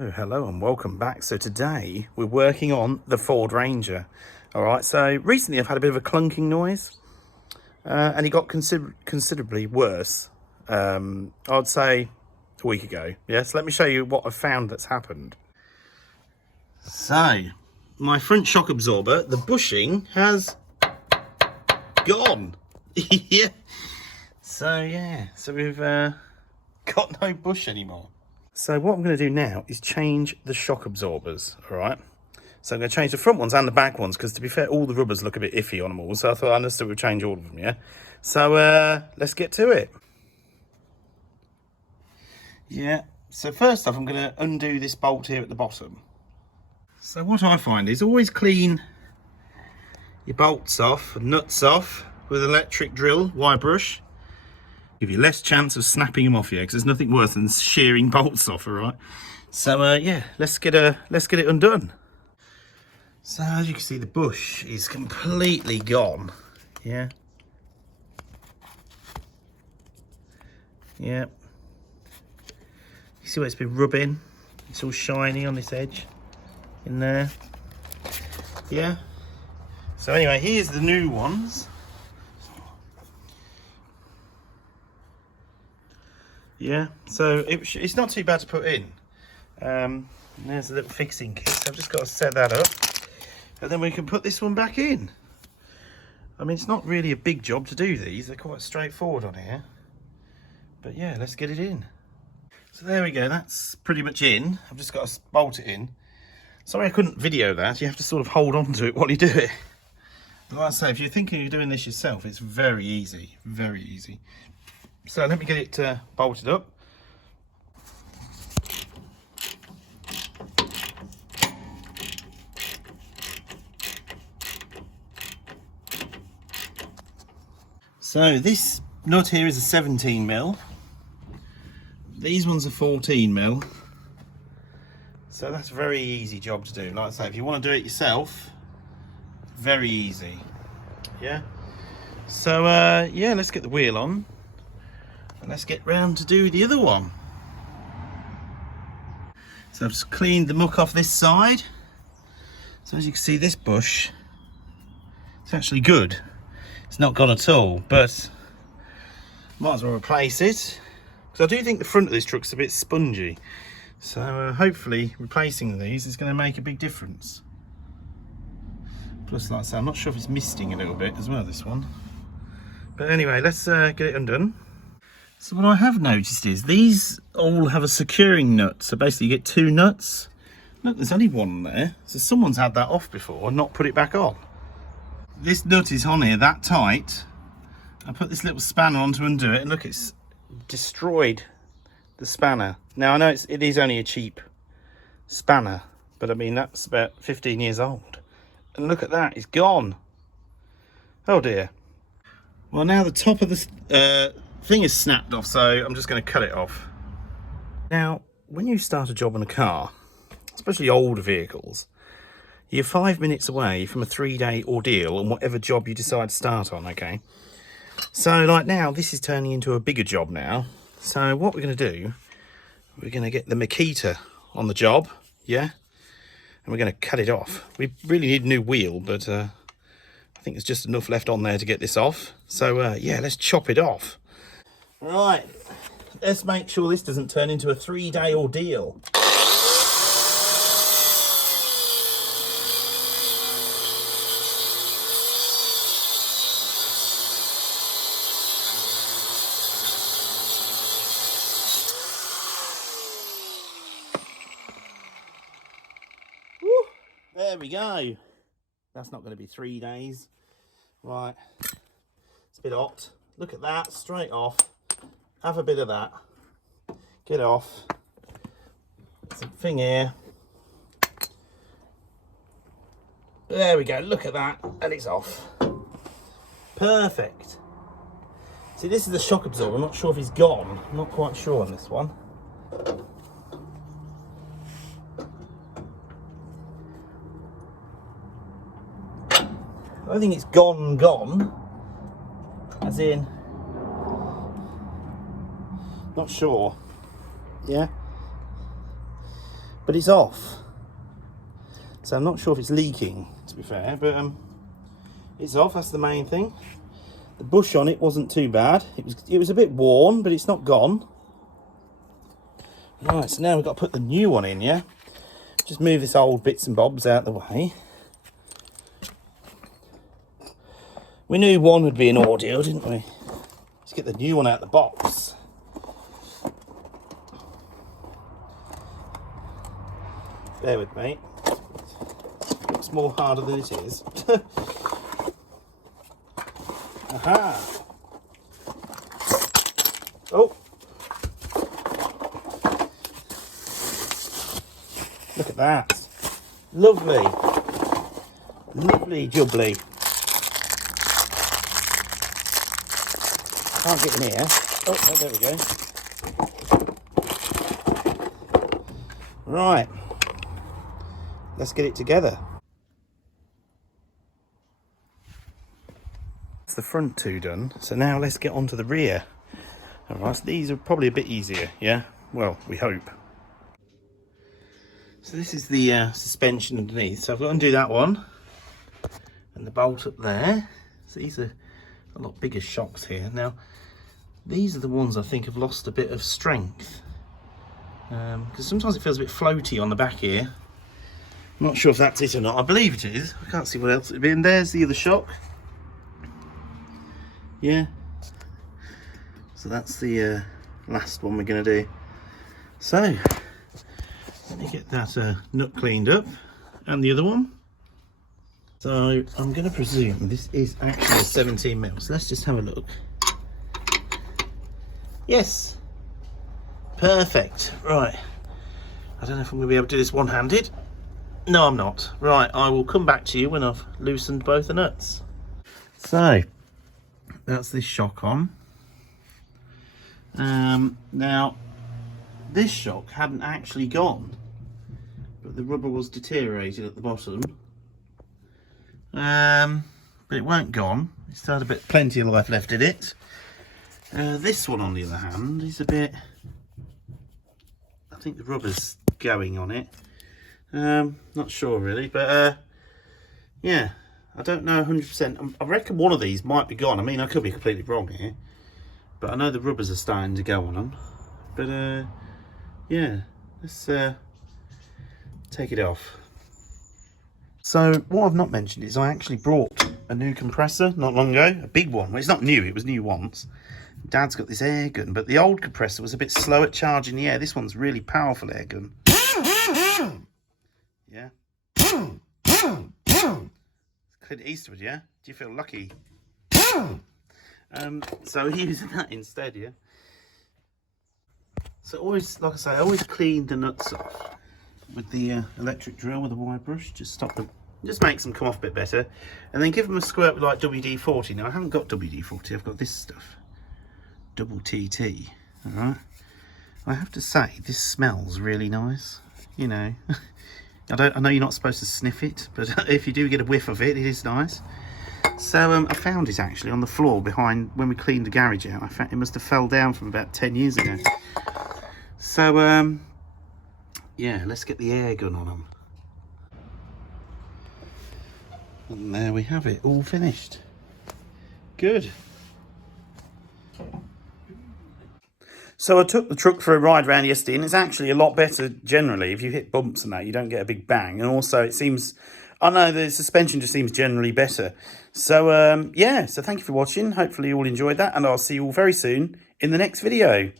Oh, hello and welcome back. So today we're working on the Ford Ranger. All right, so recently I've had a bit of a clunking noise and it got considerably worse, I'd say a week ago. Yeah, so let me show you what I've found that's happened. So my front shock absorber, the bushing has gone. Yeah. So we've got no bush anymore. So what I'm going to do now is change the shock absorbers, all right? So I'm going to change the front ones and the back ones because, to be fair, all the rubbers look a bit iffy on them all. So I thought I understood we'd change all of them, yeah? So let's get to it. Yeah, so first off, I'm going to undo this bolt here at the bottom. So what I find is always clean your bolts off, nuts off with an electric drill, wire brush. Give you less chance of snapping them off here because there's nothing worse than shearing bolts off, all right? So yeah, let's get it undone. So as you can see, the bush is completely gone. Yeah. Yeah. You see where it's been rubbing? It's all shiny on this edge in there. Yeah. So anyway, here's the new ones. Yeah, so it's not too bad to put in. There's a little fixing kit, so I've just got to set that up. And then we can put this one back in. I mean, it's not really a big job to do these. They're quite straightforward on here. But yeah, let's get it in. So there we go, that's pretty much in. I've just got to bolt it in. Sorry I couldn't video that. You have to sort of hold on to it while you do it. Like I say, if you're thinking of doing this yourself, it's very easy, very easy. So let me get it bolted up. So this nut here is a 17mm. These ones are 14mm. So that's a very easy job to do. Like I say, if you want to do it yourself, very easy. Yeah. So yeah, let's get the wheel on. And let's get round to do the other one. So I've just cleaned the muck off this side. So as you can see, this bush, it's actually good. It's not gone at all, but might as well replace it. Because I do think the front of this truck's a bit spongy. So hopefully replacing these is going to make a big difference. Plus, like I say, I'm not sure if it's misting a little bit as well, this one. But anyway, let's get it undone. So what I have noticed is these all have a securing nut. So basically you get two nuts. Look, there's only one there. So someone's had that off before and not put it back on. This nut is on here that tight. I put this little spanner on to undo it and look, it's destroyed the spanner. Now I know it is only a cheap spanner, but I mean that's about 15 years old. And look at that, it's gone. Oh dear. Well, now the top of the thing is snapped off, so I'm just going to cut it off. Now, when you start a job on a car, especially older vehicles, you're 5 minutes away from a 3-day ordeal on whatever job you decide to start on, okay? So, like now, this is turning into a bigger job now. So what we're going to do, we're going to get the Makita on the job, yeah? And we're going to cut it off. We really need a new wheel, but I think there's just enough left on there to get this off. So, yeah, let's chop it off. Right, let's make sure this doesn't turn into a 3-day ordeal. Woo, there we go. That's not going to be 3 days. Right, it's a bit hot. Look at that, straight off. Have a bit of that. Get off. There's a thing here. There we go, look at that, and it's off. Perfect. See, this is the shock absorber. I'm not sure if he's gone. I'm not quite sure on this one. I don't think it's gone. As in, not sure. Yeah. but it's off. So I'm not sure if it's leaking, to be fair, but it's off. That's the main thing. The bush on it wasn't too bad. It was a bit worn, but it's not gone. Right, so now we've got to put the new one in, yeah? Just move this old bits and bobs out of the way. We knew one would be an ordeal, didn't we? Let's get the new one out of the box. Bear with me. It's more harder than it is. Aha! Oh! Look at that. Lovely. Lovely jubbly. Can't get in here. Oh, there we go. Right. Let's get it together. That's the front two done. So now let's get on to the rear. Alright, so these are probably a bit easier, yeah? Well, we hope. So this is the suspension underneath. So I've got to undo that one. And the bolt up there. So these are a lot bigger shocks here. Now, these are the ones I think have lost a bit of strength. Because sometimes it feels a bit floaty on the back here. I'm not sure if that's it or not. I believe it is. I can't see what else it would be. And there's the other shock. Yeah. So that's the last one we're going to do. So, let me get that nut cleaned up. And the other one. So, I'm going to presume this is actually a 17mm. So let's just have a look. Yes. Perfect. Right. I don't know if I'm going to be able to do this one-handed. No, I'm not. Right, I will come back to you when I've loosened both the nuts. So, that's this shock on. Now, this shock hadn't actually gone, but the rubber was deteriorated at the bottom. But it weren't gone. It still had plenty of life left in it. This one, on the other hand, is a bit... I think the rubber's going on it. Not sure really, but yeah, I don't know 100%. I reckon one of these might be gone. I mean, I could be completely wrong here, but I know the rubbers are starting to go on them. But yeah, let's take it off. So what I've not mentioned is I actually brought a new compressor not long ago, a big one. Well, it's not new, it was new once. Dad's got this air gun, but the old compressor was a bit slow at charging the air. This one's really powerful air gun. Yeah. Clint Eastwood, yeah? Do you feel lucky? So using that instead, yeah? So always, like I say, I always clean the nuts off with the electric drill with a wire brush. Just stop them, just makes them come off a bit better. And then give them a squirt with like WD-40. Now I haven't got WD-40, I've got this stuff. Double TT, alright? I have to say, this smells really nice, you know. I know you're not supposed to sniff it, but if you do get a whiff of it, it is nice. So I found it actually on the floor behind when we cleaned the garage out. I found it must have fell down from about 10 years ago. So yeah, let's get the air gun on them. And there we have it, all finished. Good. So I took the truck for a ride around yesterday, and it's actually a lot better generally. If you hit bumps and that, you don't get a big bang. And also it seems, I know the suspension just seems generally better. So yeah, so thank you for watching. Hopefully you all enjoyed that, and I'll see you all very soon in the next video.